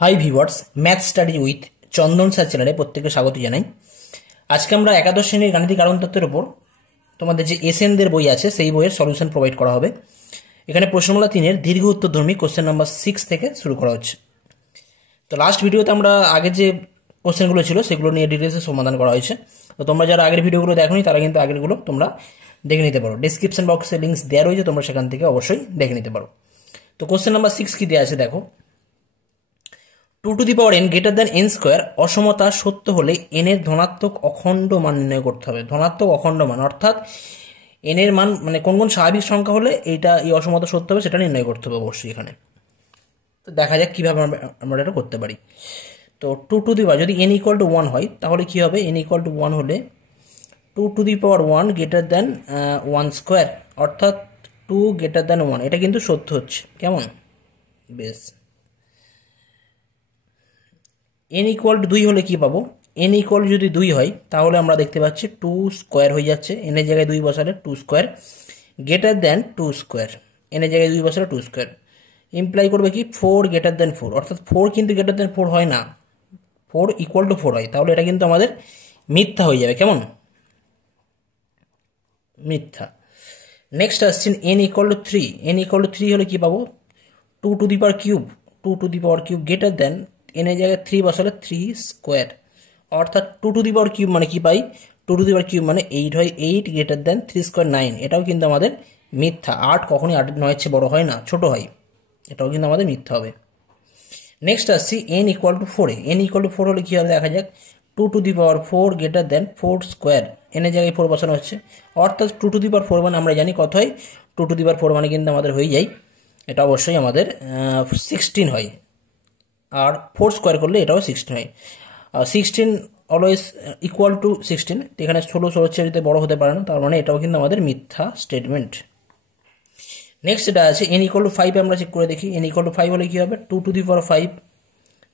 Hi viewers, math study with Chandan sir চ্যানেলে প্রত্যেককে স্বাগত জানাই। আজকে আমরা একাদশ শ্রেণীর গাণিতিক কারণ তত্ত্বের উপর তোমাদের যে এসএনদের বই আছে সেই বইয়ের সলিউশন প্রোভাইড করা হবে। এখানে প্রশ্নমালা 3-এর দীর্ঘ উত্তরধর্মী কোশ্চেন নাম্বার 6 থেকে শুরু করা হচ্ছে। তো লাস্ট ভিডিওতে আমরা আগে যে কোশ্চেনগুলো ছিল সেগুলো নিয়ে ডিটেলসে সমাধান করা হয়েছে। তো তোমরা যারা আগের ভিডিওগুলো দেখোনি তারা কিন্তু আগেরগুলো তোমরা দেখে নিতে পারো। ডেসক্রিপশন বক্সে লিঙ্কস দেওয়া রয়েছে, তোমরা সেখান থেকে অবশ্যই দেখে নিতে পারো। তো কোশ্চেন নাম্বার 6 কি দেওয়া আছে দেখো। 2 to the power n greater than n square অসমতা সত্য হলে n এর ধনাত্মক অখণ্ড মান নির্ণয় করতে হবে। ধনাত্মক অখণ্ড মান অর্থাৎ n এর মান মানে কোন কোন স্বাভাবিক সংখ্যা হলে এই অসমতা সত্য হবে সেটা নির্ণয় করতে হবে অবশ্যই এখানে। তো দেখা যাক কীভাবে আমরা এটা করতে পারি। তো 2 টু দি পাওয়ার যদি n ইকুয়াল টু 1 হয় তাহলে কী হবে, n ইকুয়াল টু 1 হলে 2 to the power 1 greater than 1 square অর্থাৎ 2 গ্রেটার দ্যান 1, এটা কিন্তু সত্য হচ্ছে। কেমন? বেশ। n ইকুয়াল টু 2 হলে কি পাবো, n ইকুয়াল যদি 2 হয় তাহলে আমরা দেখতে পাচ্ছি 2 স্কোয়ার হয়ে যাচ্ছে, n এর জায়গায় 2 বসালে 2 square greater than 2 square, n এর জায়গায় 2 বসালে 2 স্কোয়ার ইমপ্লাই করবে কি 4 গ্রেটার দ্যান 4, অর্থাৎ 4 কিন্তু গ্রেটার দ্যান 4 হয় না, 4 ইকুয়াল টু 4 হয়, তাহলে এটা কিন্তু আমাদের মিথ্যা হয়ে যাবে। কেমন? মিথ্যা। নেক্সট আসছেন n equal to 3, n equal to 3 হলে কি পাবো 2 to the power cube, 2 to the power cube greater than n এর জায়গায় 3 বসালে 3 স্কোয়ার, অর্থাৎ 2 টু দি পাওয়ার কিউব মানে কি পাই 2 টু দি পাওয়ার কিউব মানে 8 হয়, 8 গ্রেটার দ্যান 3 স্কোয়ার 9, এটাও কিন্তু আমাদের মিথ্যা। 8 কখনই 9-এর চেয়ে বড় হয় না, ছোট হয়, এটাও কিন্তু আমাদের মিথ্যা হবে। নেক্সট আসছি n equal to 4, n equal to 4 হলে কী হবে দেখা যাক 2 to the power 4 greater than 4 square, n এর জায়গায় 4 বসানো হচ্ছে, অর্থাৎ 2 টু দি পাওয়ার 4 মানে আমরা জানি কত হয়, 2 টু দি পাওয়ার 4 মানে কিন্তু আমাদের হয়ে যায়, এটা অবশ্যই আমাদের 16 হয়, আর 4 স্কোয়ার করলে এটাও 16 হয়। 16 অলওয়েজ ইকুয়াল টু 16, এখানে 16 চেয়ে বড় হতে পারে না, তার মানে এটাও কিন্তু আমাদের মিথ্যা স্টেটমেন্ট। নেক্সট এটা আছে n ইকুয়াল টু 5, আমরা চেক করে দেখি n ইকুয়াল টু 5 হলে কী হবে 2 to the power 5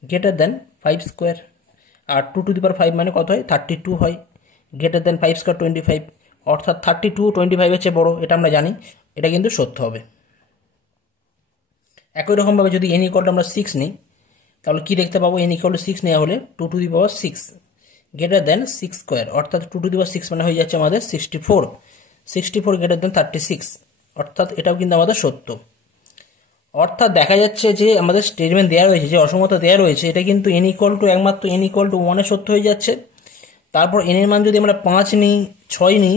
greater than 5 square, আর 2 টু দি পাওয়ার 5 মানে কত হয় 32 হয়, গ্রেটার দ্যান 5 স্কোয়ার 25, অর্থাৎ 32 25-এর চেয়ে বড়, এটা আমরা জানি, এটা কিন্তু সত্য হবে। একই রকমভাবে যদি n ইকুয়াল টু আমরা 6 নিই তাহলে কি দেখতে পাবো, n ইকুয়াল টু 6 নেওয়া হলে 2 to the power 6 greater than 6 square, অর্থাৎ 2 টু দি পাওয়ার 6 মানে হয়ে যাচ্ছে আমাদের 64 গ্রেটার দ্যান 36, অর্থাৎ এটাও কিন্তু আমাদের সত্য। অর্থাৎ দেখা যাচ্ছে যে আমাদের স্টেটমেন্ট দেওয়া রয়েছে, যে অসমতা দেওয়া রয়েছে, এটা কিন্তু n ইকুয়াল টু একমাত্র n ইকুয়াল টু 1 সত্য হয়ে যাচ্ছে। তারপর n এর মান যদি আমরা 5 নিই 6 নিই,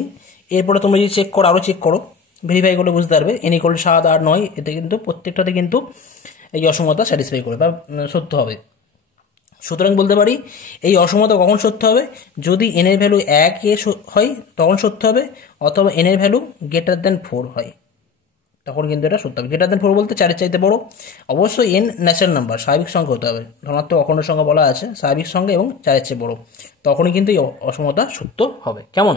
এরপরে তোমরা যদি চেক করো, আরও চেক করো, ভেরিফাই করলে বুঝতে পারবে n ইকুয়াল টু 7 8 9, এতে কিন্তু প্রত্যেকটাতে কিন্তু এই অসমতা স্যাটিসফাই করবে বা সত্য হবে। সুতরাং বলতে পারি এই অসমতা কখন সত্য হবে, যদি n এর ভ্যালু 1 হয় তখন সত্য হবে, অথবা n এর ভ্যালু গ্রেটার দ্যান 4 হয়, তখন কিন্তু এটা সত্য হবে। গ্রেটার দ্যান 4 বলতে 4-এর চাইতে বড়, অবশ্যই n ন্যাচারাল নাম্বার স্বাভাবিক সংখ্যা হতে হবে, ধনাত্মক অখণ্ড সংখ্যা বলা আছে স্বাভাবিক সংখ্যা এবং 4-এর চেয়ে বড়, তখনই কিন্তু এই অসমতা সত্য হবে। কেমন?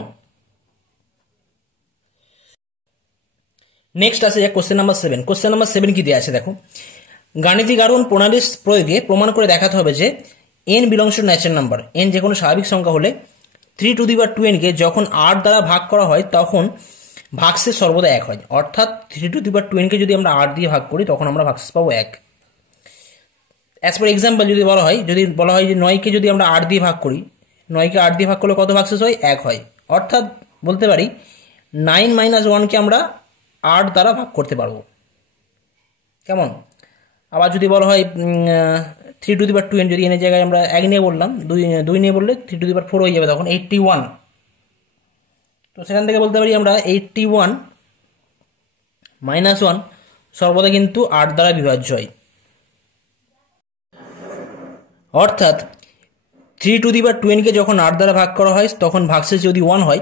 নেক্সট আছে কোশ্চেন নাম্বার 7। কোশ্চেন নাম্বার 7 কি দেওয়া আছে দেখো, গাণিতিক আরোহণ প্রণালীর প্রয়োগে প্রমাণ করে দেখাতে হবে যে n belongs to natural number, n যে কোনো স্বাভাবিক সংখ্যা হলে 3 টু দি পাওয়ার 2n কে যখন 8 দ্বারা ভাগ করা হয় তখন ভাগশেষ সর্বদা 1 হয়, অর্থাৎ 3 টু দি পাওয়ার 2n কে যদি আমরা 8 দিয়ে ভাগ করি তখন আমরা ভাগশেষ পাবো 1। অ্যাজ পার এক্সাম্পল যদি বলা হয় যে 9 কে যদি আমরা 8 দিয়ে ভাগ করি, 9 কে 8 দিয়ে ভাগ করলে কত ভাগশেষ হয় 1 হয়, অর্থাৎ বলতে পারি 9 - 1 কে আমরা 8 দ্বারা ভাগ করতে পারবো। কেমন? আবার যদি বলা হয় 3 টু দি পাওয়ার 2n, যদি এর জায়গায় আমরা 1 নিয়ে বললাম, 2 নিয়ে বললে 3 টু দি পাওয়ার 4 হয়ে যাবে, তখন 81, তো সেখান থেকে বলতে পারি আমরা 81 - 1 সর্বদা কিন্তু 8 দ্বারা বিভাজ্য হয়, অর্থাৎ 3 টু দি পাওয়ার 2n কে যখন 8 দ্বারা ভাগ করা হয় তখন ভাগশেষ যদি 1 হয়,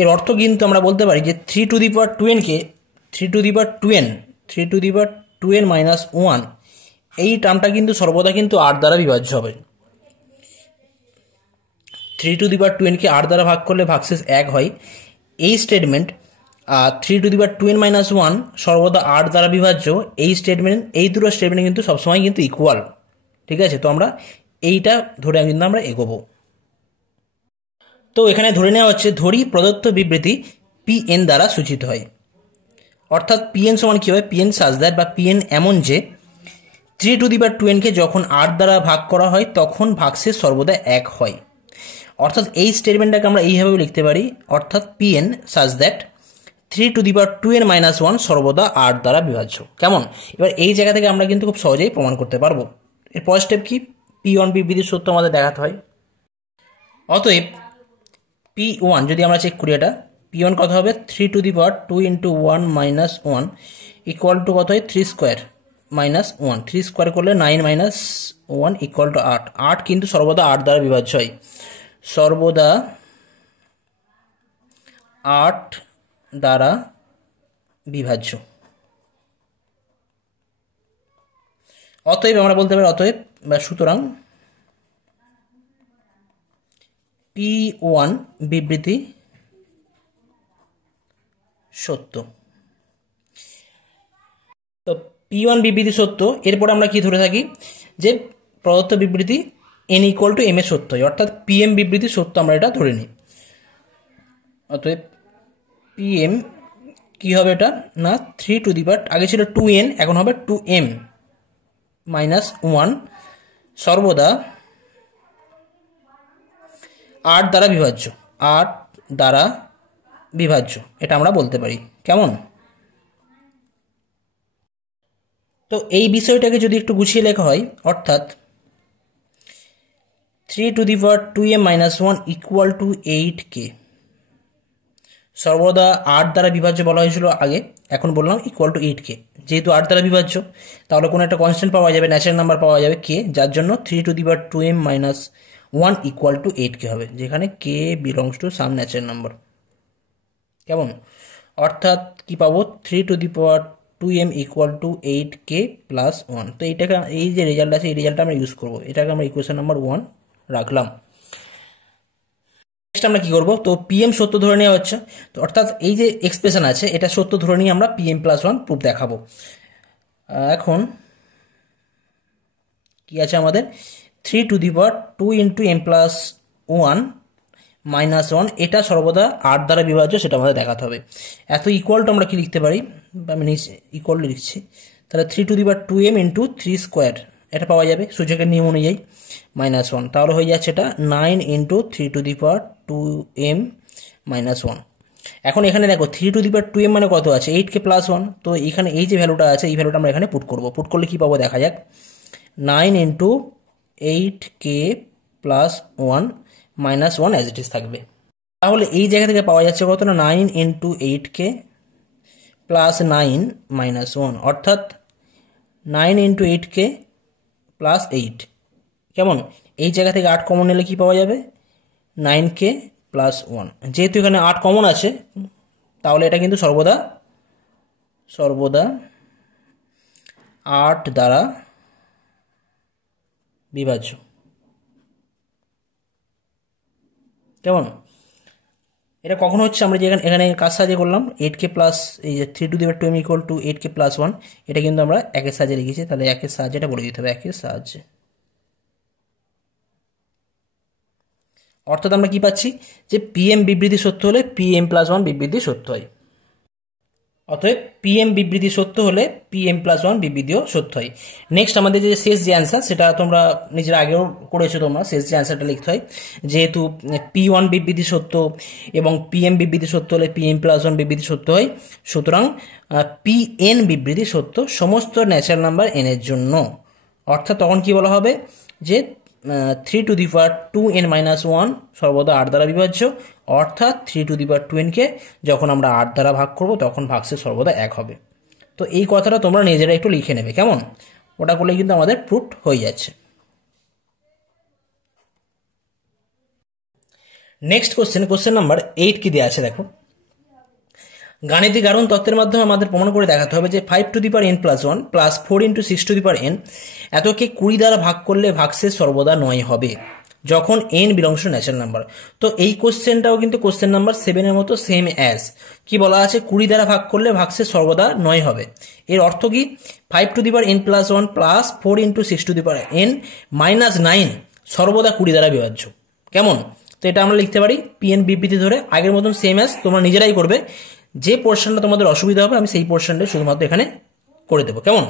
এর অর্থ কিন্তু আমরা বলতে পারি যে 3 to the power 2n K 3 to the power 2n minus 1, এই টার্মটা কিন্তু সর্বদা কিন্তু 8 দ্বারা বিভাজ্য হবে। 3 টু দি পাওয়ার 2n কে 8 দ্বারা ভাগ করলে ভাগশেষ 1 হয়, এই স্টেটমেন্ট, আর 3 to the power 2n minus 1 সর্বদা 8 দ্বারা বিভাজ্য, এই স্টেটমেন্ট, এই দুটো স্টেটমেন্ট কিন্তু সবসময় কিন্তু ইকুয়াল। ঠিক আছে, তো আমরা এইটা ধরে কিন্তু আমরা এগোবো। তো এখানে ধরে নেওয়া হচ্ছে ধরি প্রদত্ত বিবৃতি pn দ্বারা সূচিত হয়, অর্থাৎ pn সমান কী হবে, pn সাজ দ্যাট বা pn এমন যে 3^2n কে যখন 8 দ্বারা ভাগ করা হয় তখন ভাগশেষ সর্বদা 1 হয়। অর্থাৎ এই স্টেটমেন্টটাকে আমরা এইভাবে লিখতে পারি, অর্থাৎ pn সাজ দ্যাট 3^2n - 1 সর্বদা 8 দ্বারা বিভাজ্য। কেমন? এবার এই জায়গা থেকে আমরা কিন্তু খুব সহজেই প্রমাণ করতে পারবো। এর পরের স্টেপ কি? p1 বিবৃতির সত্য আমাদের দেখাতে হয়। অতএব p1 যদি আমরা চেক করি, এটা p1 কত হবে? 3^2 × 1 - 1 ইকুয়াল টু কত হয়? 3 স্কোয়ার মাইনাস 1। 3 স্কোয়ার করলে 9 - 1 ইকুয়াল টু 8। 8 কিন্তু সর্বদা 8 দ্বারা বিভাজ্য হয়, সর্বদা 8 দ্বারা বিভাজ্য। অতএব আমরা বলতে পারি, অতএব বা সুতরাং p1 বিবৃতি সত্য। তো p1 বিবৃতি সত্য। এরপর আমরা কি ধরে থাকি? যে প্রদত্ত বিবৃতি n = m এর সত্য হয়, অর্থাৎ pm বিবৃতি সত্য আমরা এটা ধরে নিই। অতএব pm কি হবে? এটা না 3 আগে ছিল 2n, এখন হবে 2m - 1 সর্বদা 8 দ্বারা বিভাজ্য। 8 দ্বারা বিভাজ্য এটা আমরা বলতে পারি। কেমন? তো এই বিষয়টাকে যদি একটু গুছিয়ে লেখা হয়, অর্থাৎ 3^2m - 1 ইকুয়াল টু 8k সর্বদা 8 দ্বারা বিভাজ্য বলা হয়েছিল আগে, এখন বললাম ইকুয়াল টু 8k। যেহেতু 8 দ্বারা বিভাজ্য, তাহলে কোনো একটা কনস্ট্যান্ট পাওয়া যাবে, ন্যাচারাল নাম্বার পাওয়া যাবে k, যার জন্য 3^2m - 1 ইকুয়াল টু 8k হবে, যেখানে k belongs to some natural number. কেমন? অর্থাৎ কি পাবো? 3^2m equal to 8k plus 1। তো এইটাকে, এই যে রেজাল্ট আছে, এই রেজাল্টটা আমরা ইউজ করবো, এটাকে আমরা ইকুয়েশন নাম্বার 1 রাখলাম। নেক্সট আমরা কি করবো? তো pm সত্য ধরে নেওয়া হচ্ছে, তো অর্থাৎ এই যে এক্সপ্রেশন আছে এটা সত্য ধরে নিয়ে আমরা pm + 1 প্রুফ দেখাবো। এখন কি আছে আমাদের? 3^2 × m + 1 - 1 এটা সর্বদা 8 দ্বারা বিভাজ্য, সেটা আমাদের দেখাতে হবে। এত ইকুয়াল টু আমরা কি লিখতে পারি? আমি ইকুয়াল লিখছি, তাহলে 3^2m × 3 স্কোয়ার এটা পাওয়া যাবে সূচকের নিয়ম অনুযায়ী, -1, তাহলে হয়ে যাচ্ছে এটা 9 × 3^2m - 1। এখন এখানে দেখো 3^2m মানে কত আছে? 8k + 1। তো এখানে এই যে ভ্যালুটা আছে, এই ভ্যালুটা আমরা এখানে পুট করবো। পুট করলে কি পাবো দেখা যাক। 9 × 8k + 1 - 1 অ্যাজ ইট ইজ থাকবে। তাহলে এই জায়গা থেকে পাওয়া যাচ্ছে কত? না 9 × 8k + 9 - 1, অর্থাৎ 9 × 8k + 8। কেমন? এই জায়গা থেকে 8 কমন নিলে কি পাওয়া যাবে? 9k + 1। যেহেতু এখানে 8 কমন আছে, তাহলে এটা কিন্তু সর্বদা 8 দ্বারা বিভাজ্য। কেমন? এটা কখন হচ্ছে? আমরা যে এখানে কাজ সাহায্যে করলাম 8k প্লাস এই যে 3^2m = 8k + 1, এটা কিন্তু আমরা একের সাহায্যে লিখেছি, তাহলে একের সাহায্যে এটা বলে দিতে হবে, একের সাহায্যে। অর্থাৎ আমরা কি পাচ্ছি? যে pm বিবৃতি সত্য হলে pm + 1 বিবৃতি সত্য হয়। অতএব pm বিবৃতি সত্য হলে pm + 1 বিবৃতিও সত্য হয়। নেক্সট আমাদের যে শেষ যে অ্যান্সার, সেটা তোমরা নিজেরা আগেও করেছো, তোমরা শেষ যে অ্যান্সারটা লিখতে হয়, যেহেতু p1 বিবৃতি সত্য এবং pm বিবৃতি সত্য হলে pm + 1 বিবৃতি সত্য হয়, সুতরাং pn বিবৃতি সত্য সমস্ত ন্যাচারাল নাম্বার n এর জন্য। অর্থাৎ তখন কি বলা হবে? যে 3^2n - 1 সর্বদা 8 দ্বারা বিভাজ্য, অর্থাৎ 3^2n কে যখন আমরা 8 দ্বারা ভাগ করব তখন ভাগশেষ সর্বদা 1 হবে। তো এই কথাটা তোমরা নিজেরা একটু লিখে নেবে। কেমন? ওটা করলে কিন্তু আমাদের প্রুফ হয়ে যাচ্ছে। নেক্সট কোশ্চেন নাম্বার 8 কি দেওয়া আছে দেখো। গাণিতিক গারণ তত্ত্বের মাধ্যমে আমাদের প্রমাণ করে দেখাতে হবে যে 5^n + 1 + 4 × 6^n এতকে 20 দ্বারা ভাগ করলে ভাগশেষ সর্বদা 9 হবে যখন n belongs to natural number. তো এই কোশ্চেনটাও কিন্তু কোশ্চেন নাম্বার 7 এর মতো সেম অ্যাজ। কি বলা আছে? 20 দ্বারা ভাগ করলে ভাগশেষ সর্বদা 9 হবে। এর অর্থ কি? 5^n + 1 + 4 × 6^n - 9 সর্বদা 20 দ্বারা বিভাজ্য। কেমন? তো এটা আমরা লিখতে পারি pn বিবৃতি ধরে, আগের মতন সেম অ্যাজ, তোমরা নিজেরাই করবে। যে পোর্শনটা তোমাদের অসুবিধা হবে আমি সেই পোর্শনটা শুধুমাত্র এখানে করে দেবো। কেমন?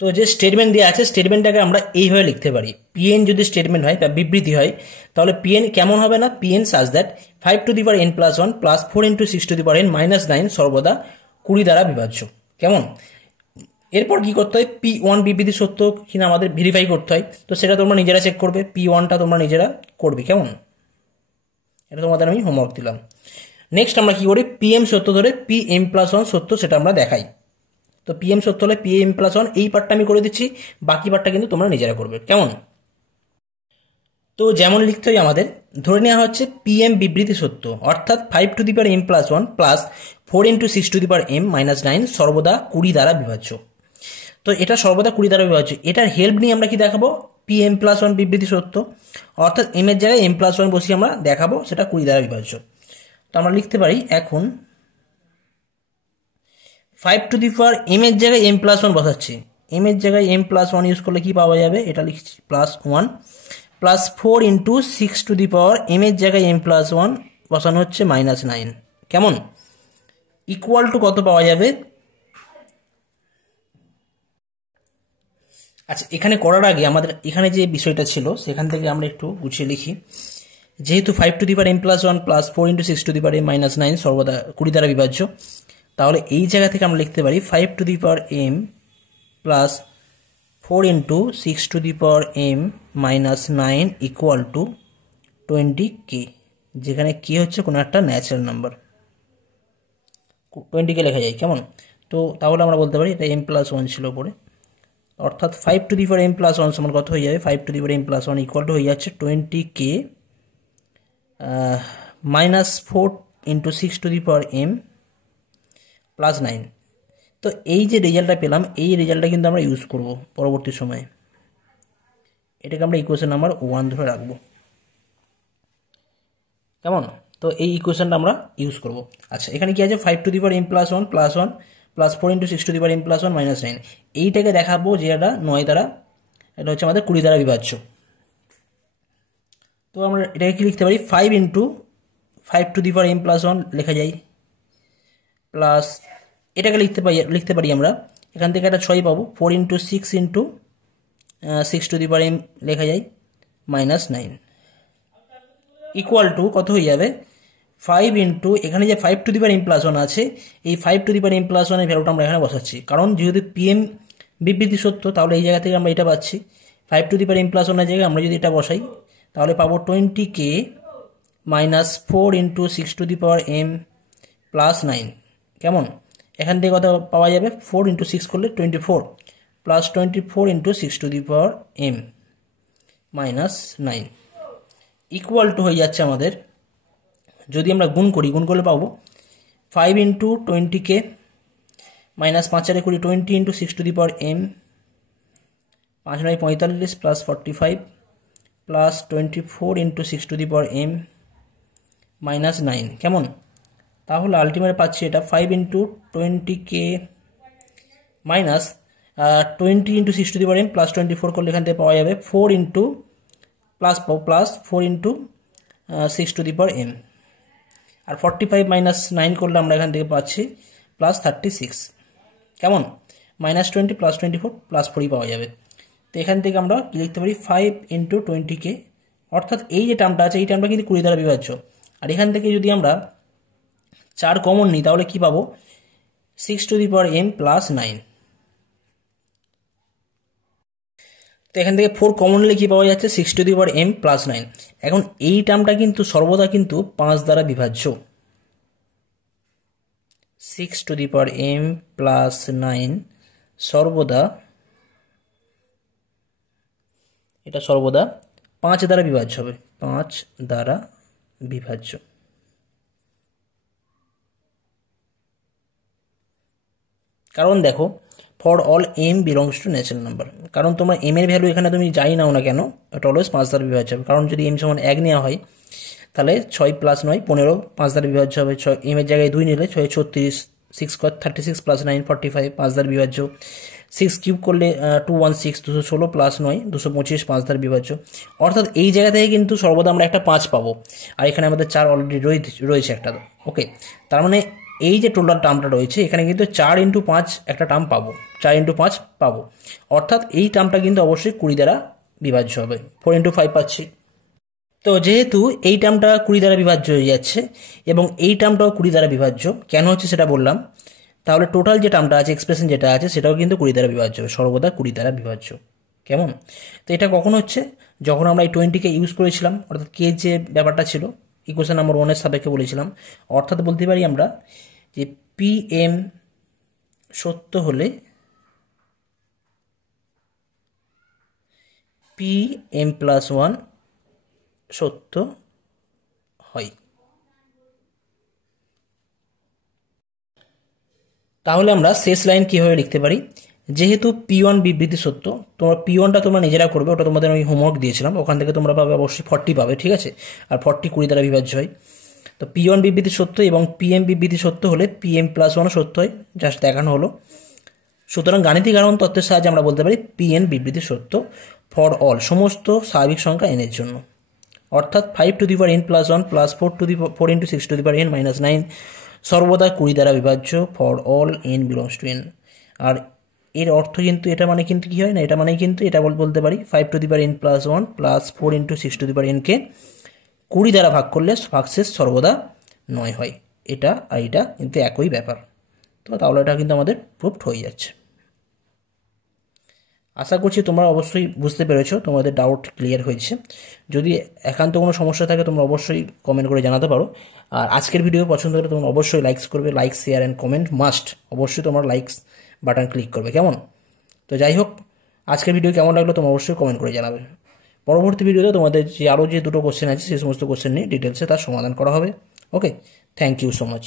তো যে স্টেটমেন্ট দেওয়া আছে স্টেটমেন্টটাকে আমরা এইভাবে লিখতে পারি, পিএন যদি স্টেটমেন্ট হয় বা বিবৃতি হয় তাহলে পিএন কেমন হবে না, PN such that 5n+1 plus 4 × 6n-9 সর্বদা 20 দ্বারা বিভাজ্য। কেমন? এরপর কি করতে হয়, P1 বিবৃতি সত্য কিনা আমাদের ভেরিফাই করতে হয়, তো সেটা তোমরা নিজেরা চেক করবে, P1টা তোমরা নিজেরা করবে। কেমন? এটা তোমাদের আমি হোমওয়ার্ক দিলাম। নেক্সট আমরা কি করি, PM সত্য ধরে Pm+1 সত্য সেটা আমরা দেখাই। তো PM সত্য হলে Pm+1 এই পার্টটা আমি করে দিচ্ছি, বাকি পার্টটা কিন্তু তোমরা নিজেরা করবে। কেমন? তো যেমন লিখতে হয় আমাদের, ধরে নেওয়া হচ্ছে PM বিবৃতি সত্য, অর্থাৎ 5m+1 প্লাস 4 × 6m-9 সর্বদা 20 দ্বারা বিভাজ্য। তো এটা সর্বদা 20 দ্বারা বিভাজ্য, এটার হেল্প নিয়ে আমরা কি দেখাবো, Pm+1 বিবৃতি সত্য, অর্থাৎ m এর জায়গায় m+1 বসিয়ে আমরা দেখাবো সেটা 20 দ্বারা বিভাজ্য। তো আমরা লিখতে পারি এখন 5m এর জায়গায় m+1 বসাচ্ছি, m এর জায়গায় m+1 ইউজ করলে কি পাওয়া যাবে, এটা লিখছি +1 প্লাস 4 × 6 m এর জায়গায় m+1 বসানো হচ্ছে -9। কেমন? ইকুয়াল টু কত পাওয়া যাবে, আচ্ছা এখানে করার আগে আমাদের এখানে যে বিষয়টা ছিল সেখান থেকে আমরা একটু গুছিয়ে লিখি। যেহেতু 5m+1 প্লাস 4 × 6m-9 সর্বদা 20 দ্বারা বিভাজ্য, তাহলে এই জায়গা থেকে আমরা লিখতে পারি 5m plus 4 × 6m-9 equal to 20k, যেখানে k হচ্ছে কোনো একটা ন্যাচারাল নাম্বার, 20k লেখা যায়। কেমন? তো তাহলে আমরা বলতে পারি এটা m+1 ছিল উপরে, অর্থাৎ 5m+1 সমান কত হয়ে যাবে, 5m+1 ইকুয়াল টু হয়ে যাচ্ছে 20k -4 × 6m+9। তো এই যে রেজাল্টটা পেলাম, এই রেজাল্টটা কিন্তু আমরা ইউজ করব পরবর্তী সময়ে, এটাকে আমরা ইকুয়েশন নাম্বার 1 ধরে রাখবো। কেমন? তো এই ইকুয়েশনটা আমরা ইউজ করব। আচ্ছা এখানে কি আছে, 5m+1 প্লাস 1 প্লাস 4 × 6m+1 -9, এইটাকে দেখাবো যে এটা 9 দ্বারা, এটা হচ্ছে আমাদের 20 দ্বারা বিভাজ্য। তো আমরা এটাকে কি লিখতে পারি, 5 × 5m+1 লেখা যায়, প্লাস এটাকে লিখতে পারি আমরা, এখান থেকে একটা 6 পাবো, 4 × 6 × 6m লেখা যায় -9 ইকুয়াল টু কত হয়ে যাবে, 5 × এখানে যে 5m+1 আছে, এই 5m+1 এর ভ্যালুটা আমরা এখানে বসাচ্ছি, কারণ যেহেতু PM বিবৃতি সত্য তাহলে এই জায়গা থেকে আমরা এটা পাচ্ছি। 5m+1 এর জায়গায় আমরা যদি এটা বসাই তাহলে পাবো 20k -4 × 6m+9। কেমন? এখান থেকে কত পাওয়া যাবে, 4 × 6 করলে 24 প্লাস 24 × 6m-9 ইকুয়াল টু হয়ে যাচ্ছে আমাদের, যদি আমরা গুণ করলে পাবো 5 × 20k -5 20 × 6m, 5 9 45 plus 45 plus 24 × 6m-9। কেমন? তাহলে আলটিমেট পাচ্ছি এটা 5 × 20k মাইনাস 20 × 6m প্লাস 24 করলে এখান থেকে পাওয়া যাবে 4 × প্লাস 4 × 6m, আর 45 -9 করলে আমরা এখান থেকে পাচ্ছি প্লাস 36। কেমন? -20 প্লাস 24 প্লাস 4 পাওয়া যাবে। তো এখান থেকে আমরা কি লিখতে পারি, 5 × 20k, অর্থাৎ এই যে টার্মটা আছে এই টার্মটা কিন্তু 20 দ্বারা বিভাজ্য, আর এখান থেকে যদি আমরা 4 কমন নিই তাহলে কি পাবো, 6m+9। তো এখান থেকে 4 কমন নিলে কি পাওয়া যাচ্ছে, 6m+9। এখন এই টার্মটা কিন্তু সর্বদা কিন্তু 5 দ্বারা বিভাজ্য, 6m+9 সর্বদা, এটা সর্বদা 5 দ্বারা বিভাজ্য হবে, 5 দ্বারা বিভাজ্য। কারণ দেখো, for all m belongs to natural number, কারণ তোমার m এর ভ্যালু এখানে তুমি যাই নাও না কেন এটা অলওয়েজ 5 দ্বারা বিভাজ্য হবে, কারণ যদি m সমান 1 নেওয়া হয় তাহলে 6 + 9 15 5 দ্বারা বিভাজ্য হবে, 6 m এর জায়গায় 2 নিলে 6 36, 6 36 + 9 45 5 দ্বারা বিভাজ্য, 6 কিউব করলে 216 216 + 9 225 5 দ্বারা বিভাজ্য। অর্থাৎ এই জায়গা থেকে কিন্তু সর্বদা আমরা একটা 5 পাবো, আর এখানে আমাদের 4 অলরেডি রয়েছে একটা। ওকে, তার মানে এই যে টোটাল টার্মটা রয়েছে এখানে কিন্তু 4x5 একটা টার্ম পাবো, 4x5 পাবো, অর্থাৎ এই টার্মটা কিন্তু অবশ্যই 20 দ্বারা বিভাজ্য হবে, 4x5 পাচ্ছি। তো যেহেতু এই টার্মটা 20 দ্বারা বিভাজ্য হয়ে যাচ্ছে এবং এই টার্মটাও 20 দ্বারা বিভাজ্য, কেন হচ্ছে সেটা বললাম, তাহলে টোটাল যে টার্মটা আছে, এক্সপ্রেশন যেটা আছে সেটাও কিন্তু 20 দ্বারা বিভাজ্য হবে, সর্বদা 20 দ্বারা বিভাজ্য। কেমন? তো এটা কখন হচ্ছে, যখন আমরা এই 20কে ইউজ করেছিলাম, অর্থাৎ কে যে ব্যাপারটা ছিল ইকুয়েশন নাম্বার 1-এর সাপেক্ষে বলেছিলাম, অর্থাৎ বলতে পারি আমরা যে পি এম সত্য হলে পি এম প্লাস 1 সত্য হয়। তাহলে আমরা শেষ লাইন কীভাবে লিখতে পারি, যেহেতু P1 বিবৃতি সত্য, তোমরা P1টা তোমরা নিজেরা করবে, ওটা তোমাদের আমি হোমওয়ার্ক দিয়েছিলাম, ওখান থেকে তোমরা পাবে অবশ্যই 40 পাবে, ঠিক আছে, আর 40 20 দ্বারা বিভাজ্য হয়। তো P1 বিবৃতি সত্য এবং PM বিবৃতি সত্য হলে PM প্লাস 1 সত্য হয়, জাস্ট দেখানো হলো। সুতরাং গাণিতিক আরোহণ তত্ত্বের সাহায্যে আমরা বলতে পারি PN বিবৃতি সত্য ফর অল, সমস্ত স্বাভাবিক সংখ্যা n এর জন্য, অর্থাৎ 5 two the power n plus 1 plus 4 into 6 two the power n minus 9 সর্বদা 20 দ্বারা বিভাজ্য for all n belongs to n। আর এর অর্থ কিন্তু এটা মানে কিন্তু কি হয় না, এটা মানে কিন্তু এটা বলতে পারি 5 two the power n plus 1 plus 4 into 6 two the power n কে 20 দ্বারা ভাগ করলে ভাগশেষ সর্বদা 9 হয়। এটা আর এটা কিন্তু একই ব্যাপার। তো তাহলে এটা কিন্তু আমাদের প্রুফড হয়ে যাচ্ছে। আশা করছি তোমরা অবশ্যই বুঝতে পেরেছো, তোমাদের ডাউট ক্লিয়ার হয়েছে। যদি একান্ত কোনো সমস্যা থাকে তোমরা অবশ্যই কমেন্ট করে জানাতে পারো। আর আজকের ভিডিও পছন্দ হলে তোমরা অবশ্যই লাইকস করবে, like share and comment must, অবশ্যই তোমরা লাইকস বাটন ক্লিক করবে, কেমন? তো যাই হোক, আজকের ভিডিও কেমন লাগলো তোমরা অবশ্যই কমেন্ট করে জানাবে। পরবর্তী ভিডিওতে তোমাদের যে আরও যে দুটো কোশ্চেন আছে সেই সমস্ত কোশ্চেন নিয়ে ডিটেলসে তার সমাধান করা হবে। ওকে, থ্যাংক ইউ সো মাচ।